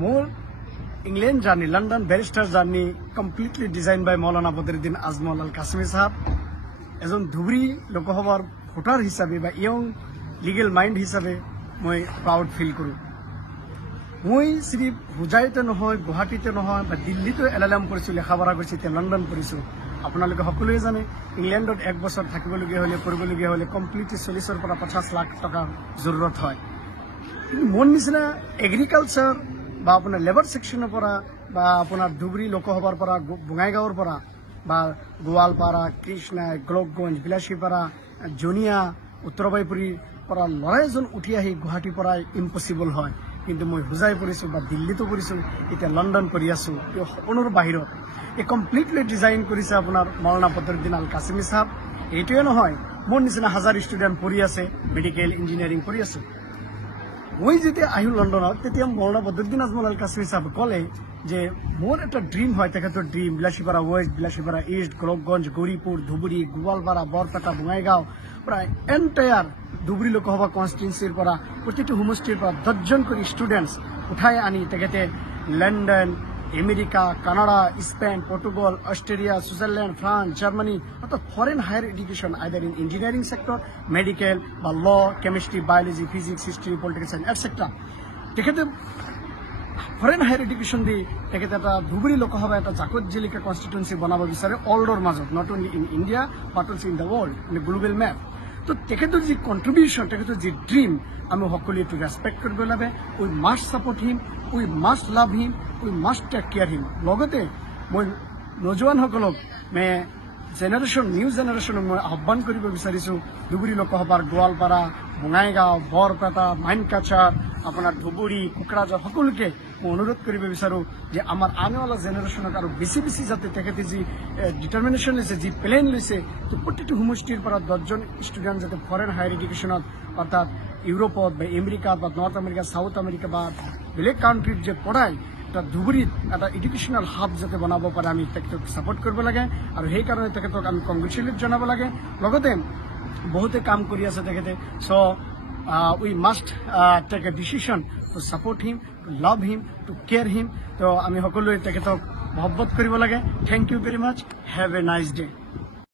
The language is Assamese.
মোৰ England journey London barrister journey completely design by Maulana Badruddin Ajmal Al Qasmi সাহেব এজন ধুবুৰী লোকসভাৰ ভোটাৰ হিচাপে বা ইয়ং লিগেল মাইণ্ড হিচাপে মই প্ৰাউড ফিল কৰোঁ মই চিৰিফ হোজাইতে নহয় গুৱাহাটীতে নহয় বা দিল্লীতো LLM কৰিছোঁ লেখা পঢ়া কৰিছোঁ এতিয়া লণ্ডন কৰিছোঁ আপোনালোকে সকলোৱে জানে ইংলেণ্ডত 1 বছৰ থাকিবলগীয়া হ'লে কৰিবলগীয়া হ'লে কমপ্লিটলি 40 পৰা 50 লাখ টকা জৰুৰত হয় কিন্তু মোৰ নিচিনা এগ্ৰিকালচাৰ বা আপোনাৰ লেবাৰ সেকশনৰ পৰা বা আপোনাৰ ধুবুৰী লোকসভাৰ পৰা বঙাইগাঁৱৰ পৰা বা গোৱালপাৰা কৃষ্ণা গ্লকগঞ্জ বিলাসীপাৰা জনিয়া উত্তৰবাইপুৰীৰ পৰা ল'ৰা এজন উঠি আহি গুৱাহাটীৰ পৰা ইম্পচিবল হয় কিন্তু মই হোজাই পৰিছোঁ বা দিল্লীতো পৰিছোঁ এতিয়া লণ্ডন কৰি আছোঁ এই সপোনৰ বাহিৰত এই কমপ্লিটলি ডিজাইন কৰিছে আপোনাৰ মৌলানা বদৰুদ্দিন আল কাশ্মী সাহেব এইটোৱে নহয় মোৰ নিচিনা হাজাৰ ষ্টুডেণ্ট পঢ়ি আছে মেডিকেল ইঞ্জিনিয়াৰিং কৰি আছোঁ মই যেতিয়া আহিলোঁ লণ্ডনত তেতিয়া মৌলানা বদৰুদ্দিন আজমল আল কাশ্মী সাহেব ক'লে যে মোৰ এটা ড্ৰিম হয় তেখেতৰ dream Bilasipara west Bilasipara east Golakganj Gauripur Dhubri Goalpara Barpeta Bongaigaon প্ৰায় এণ্টায়াৰ ধুবুৰী লোকসভা কনষ্টিটুৱেঞ্চিৰ পৰা প্ৰতিটো সমষ্টিৰ পৰা 10জন কৰি ষ্টুডেণ্টছ উঠাই আনি তেখেতে London America Canada Spain Portugal Australia Switzerland France Germany অৰ্থাৎ foreign higher education either in engineering sector medical বা law chemistry biology physics history political science etcetera তেখেতে ফৰেন হায়াৰ এডুকেশ্যন দি তেখেতে এটা ধুবুৰী লোকসভা এটা জাকত জিলিকা কনষ্টিটুৱেঞ্চি বনাব বিচাৰে ৱৰ্ল্ডৰ মাজত not only in India but also in the world in global map তো তেখেতৰ যি কণ্ট্ৰিবিউশ্যন তেখেতৰ যি ড্ৰিম আমি সকলোৱে এইটো ৰেচপেক্ট কৰিব লাগে we must support him we must love him we must take care him লগতে মই নজোৱানসকলক নিউ জেনেৰেশ্যনক মই আহ্বান কৰিব বিচাৰিছোঁ ধুবুৰী লোকসভাৰ গোৱালপাৰা বঙাইগাঁও বৰপেটা মাইনকাছাৰ আপোনাৰ ধুবুৰী কোকৰাঝাৰ সকলোকে মই অনুৰোধ কৰিব বিচাৰোঁ যে আমাৰ আনেৱালা জেনেৰেশ্যনক আৰু বেছি বেছি যাতে তেখেতে যি ডিটাৰমিনেশ্যন লৈছে যি প্লেন লৈছে তো প্ৰতিটো সমষ্টিৰ পৰা 10জন ষ্টুডেণ্ট যাতে ফৰেন হায়াৰ এডুকেশ্যনত অৰ্থাৎ ইউৰোপত বা আমেৰিকাত বা নৰ্থ আমেৰিকা চাউথ আমেৰিকা বা বেলেগ কাণ্ট্ৰিত যে পঢ়ায় এটা ধুবুৰীত এটা এডুকেশ্যনেল হাব যাতে বনাব পাৰে আমি তেখেতক ছাপৰ্ট কৰিব লাগে আৰু সেইকাৰণে তেখেতক আমি কংগ্ৰেচুলেট জনাব লাগে লগতে বহুতে কাম কৰি আছে তেখেতে so' we must take a decision to support him to love him to care him তো আমি সকলোৱে তেখেতক মহব্বত কৰিব লাগে thank you very much have a nice day